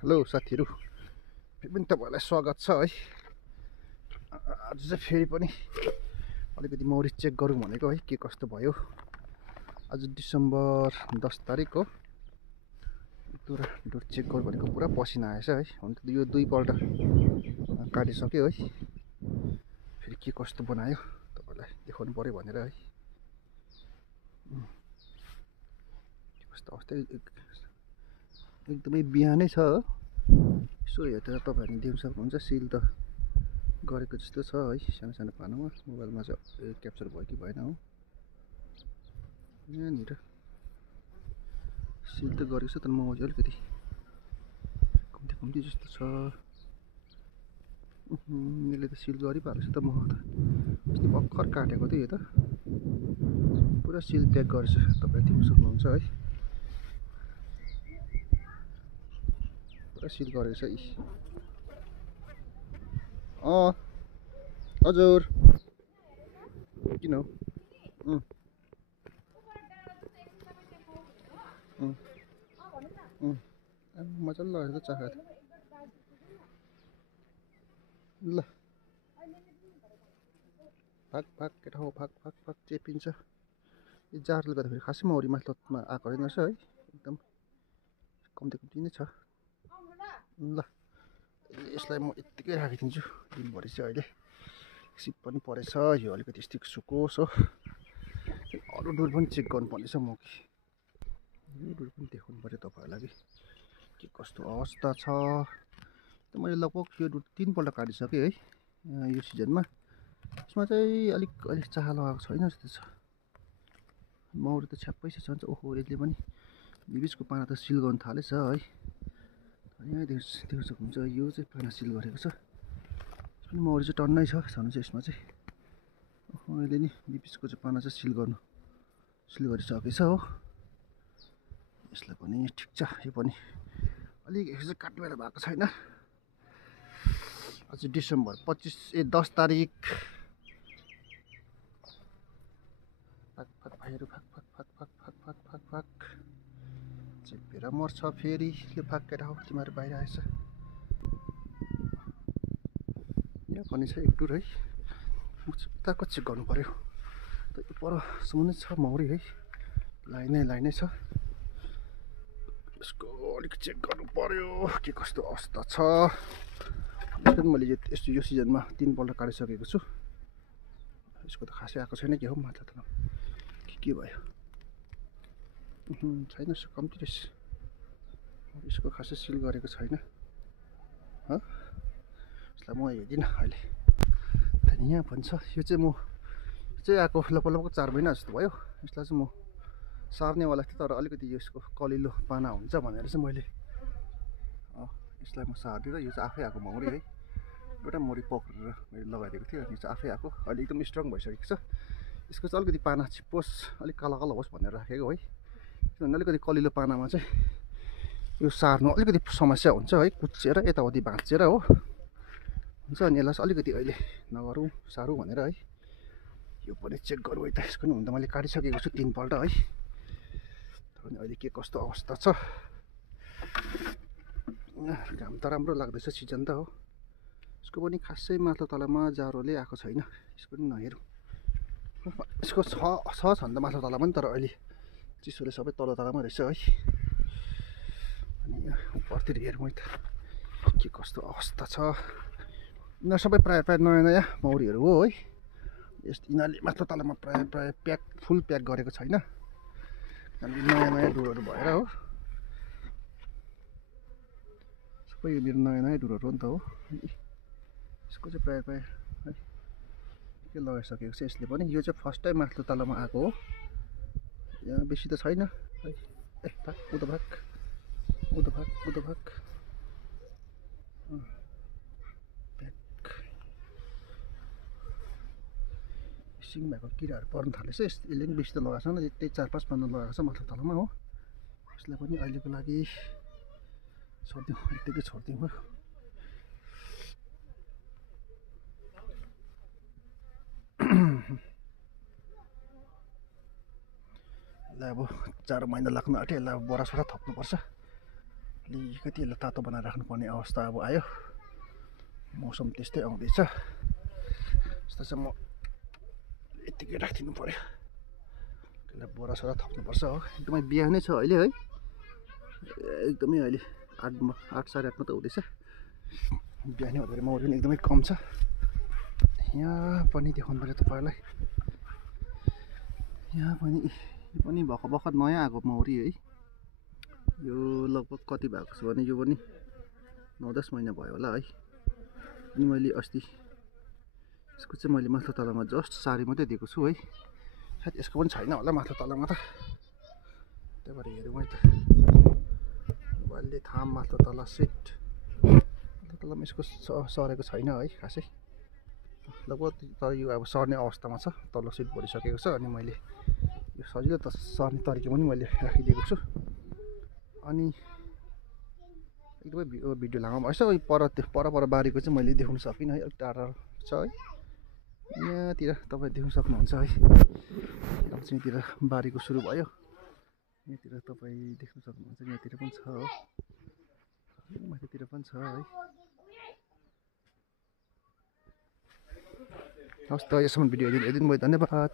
Hello साथीहरु, फेरि पनि तपाईहरुलाई स्वागत छ है। आज चाहिँ फेरि पनि अलिकति मौरी चेक गरौँ भनेको है, के कस्तो भयो। आज डिसेम्बर 10 तारिक हो। पुरा डुर चेक गरौँ भनेको पुरा पसिना आएछ है। हुन त यो दुईपल्ट काटिसक्यो है। फेरि के कस्तो बनायो तपाईहरुलाई देखाउनु पर्यो भनेर है। के कस्तो अवस्था एकदमै बिहानै छ। यसो हेरेर तपाईहरुले देख्न सक्नुहुन्छ, सिल त गरेको जस्तो छ है। सानो सानो पानामा मोबाइलमा चाहिँ क्याप्चर भयो कि भएन हो। यहाँनिर सिल त गरेको छ, तर म चाहिँ अलिकति कम्ती कम्ती जस्तो छ। यसले त सिल गरिपारेछ त। म त अस्ति भर्खर काटेको थिएँ। यो त पुरा सिल प्याक गरेछ, तपाईले देख्न सक्नुहुन्छ है। पुरा सिल गरेको छ। हजुर किन हो? मजाले लगाएर त चाखा ल। भाग भाग केटा हो, भाग भाग भाग चेपिन्छ। यो जारले गर्दाखेरि खासै मौरी माथिमा आएको रहेन रहेछ है। एकदम कम्ती कम्ती नै छ। ल यसलाई म यत्तिकै राखिदिन्छु दिनभरि चाहिँ। अहिले शीत पनि परेछ, यो अलिकति यस्तै सुकोस् हो। अरू डुर पनि चेक गर्नुपर्नेछ म कि। यो डुर पनि देखाउनु पर्यो तपाईहरुलाई के कस्तो अवस्था छ। त मैले लगभग यो डुर 3 पल्ट काटिसकेँ है यो सिजनमा। यसमा चाहिँ अलिक अहिले चाहा लगाएको छैन जस्तो छ। मौरी त छ्याप्पै छ। ओहो, यसले पनि बिचको पाना त सिल गर्न थालेछ है। यहाँ देख्न सक्नुहुन्छ, यो चाहिँ पाना सिल गरेको छ। यसमा मौरी चाहिँ टन्नै छ छनु चाहिँ यसमा चाहिँ। ओहो, यसले नि बिचको चाहिँ पाना चाहिँ सिल गरिसकेछ हो। यसलाई पनि ठिक छ। यो पनि अलिक यसो काट्ने बेला भएको छैन। आज डिसेम्बर 10 तारिक। फाक फाक भाइहरु, फाक फाक फाक फाक फाक फाक फाक फाक चेपेर मर्छ फेरि। यो फाक केटा हो, तिमीहरू बाहिर आएछ। यहाँ पनि छ एक डुर है। उताको चेक गर्नु पर्यो। त यो परसम्म नै छ मौरी है। लाइनै छ। यसको अलिक चेक गर्नु पर्यो के कस्तो अवस्था छ। मैले यो सिजनमा 3 पल्ट काटिसकेको छु। यसको त खासै आएको छैन के हो। माछा त के भयो छैन, कम्ती रहेछ। यसको खासै सिल गरेको छैन। यसलाई म हेर्दिनँ अहिले। यहाँ पनि छ। यो चाहिँ आएको लगभग 4 महिना जस्तो भयो। यसलाई चाहिँ म सार्नेवाला थिएँ, तर अलिकति यसको कलिलो पाना हुन्छ भनेर चाहिँ मैले यसलाई म सार्दिनँ। यो चाहिँ आफै आएको मौरी है। एउटा मौरी पक्रेर मैले लगाइदिएको थिएँ। अनि चाहिँ आफै आएको, अहिले एकदम स्ट्रङ भइसकेको छ। यसको चाहिँ अलिकति पाना छिप्पोस्, अलिक काला होस् भनेर राखेको है। किनभने अलिकति कलिलो पानामा चाहिँ यो सार्नु अलिकति समस्या हुन्छ है। कुच्चिएर यताउति भाँचिएर हो हुन्छ। अनि यसलाई अलिकति अहिले नगरौँ, सारौँ भनेर है। यो पनि चेक गरौँ है त। यसको नि हुन त मैले काटिसकेको छु 3 पल्ट है। अनि अहिले के कस्तो अवस्था छ। घाम त राम्रो लाग्दैछ, सिजन त हो। यसको पनि खासै माथि तलामा जाडोले आएको छैन। यसको पनि नहेरौँ। यसको छ छन् त माथि तला पनि, तर अहिले चिसोले सबै तल तलामा रहेछ है। अनि उपरतिर हेरौँ है त के कस्तो अवस्था छ। यिनीहरू सबै प्रायः नयाँ मौरीहरू हो है। यिनीहरूले माथि तलामा प्रायः फुल प्याक गरेको छैन। अनि नयाँ डुरहरू भएर हो। सबै यो मेरो नयाँ डुरहरू हो नि त हो। यसको चाहिँ प्रायः है के लगाइसकेको छ यसले पनि। यो चाहिँ फर्स्ट टाइम माथि तलामा आएको हो। यहाँ बेसी त छैन है। भाग उदो भाग सिङ भएको किराहरू पर्न थालेछ। यसले पनि बेसी त लगाएको छैन, त्यही 4-5 पन्ना लगाएको छ माथि तलामा हो। यसलाई पनि अहिलेको लागि छोडिदिउँ, यत्तिकै छोडिदिउँ हो। ल अब 4 महिना लाग्नु आँट्यो। यसलाई अब बोरा सोरा थप्नुपर्छ। अलिकति यसलाई तातो बनाएर राख्नुपर्ने अवस्था अब आयो मौसम त्यस्तै आउँदैछ यस्तो चाहिँ म यतिकै राखिदिनु पर्यो त्यसलाई बोरा सोरा थप्नुपर्छ हो एकदमै बिहानै छ अहिले है एकदमै अहिले 8 साढे 8 मात्रै हुँदैछ बिहानै हुँदाखेरि मौरी पनि एकदमै कम छ यहाँ पनि देखाउनु पर्यो तपाईँहरूलाई यहाँ पनि भर्खर नयाँ आएको मौरी है यो लगभग कति भएको छ भने यो पनि 9-10 महिना भयो होला है अनि मैले अस्ति यसको चाहिँ मैले माथिल्लो तलामा जस्ट सारी मात्रै दिएको छु है सायद यसको पनि छैन होला माथिल्लो तलामा त त्यही भएर हेरौँ है त मोबाइलले थाम माथिल्लो तला सेट माथिल्लो तलामा यसको सरेको छैन है खासै लगभग तर यो अब सर्ने अवस्थामा छ तल्लो सिट भरिसकेको छ अनि मैले यो सजिलो त सर्ने तरिका पनि मैले राखिदिएको छु अनि एकदमै भिडियो लामो भएछ पर बारीको चाहिँ मैले देखाउन सकिनँ है अलिक टाढा छ है यहाँतिर तपाईँ देख्न सक्नुहुन्छ है यहाँतिर बारीको सुरु भयो यहाँतिर तपाईँ देख्न सक्नुहुन्छ यहाँतिर पनि छ माथितिर पनि छ है हस् त यसम्म भिडियो हेरिदिनु भयो धन्यवाद।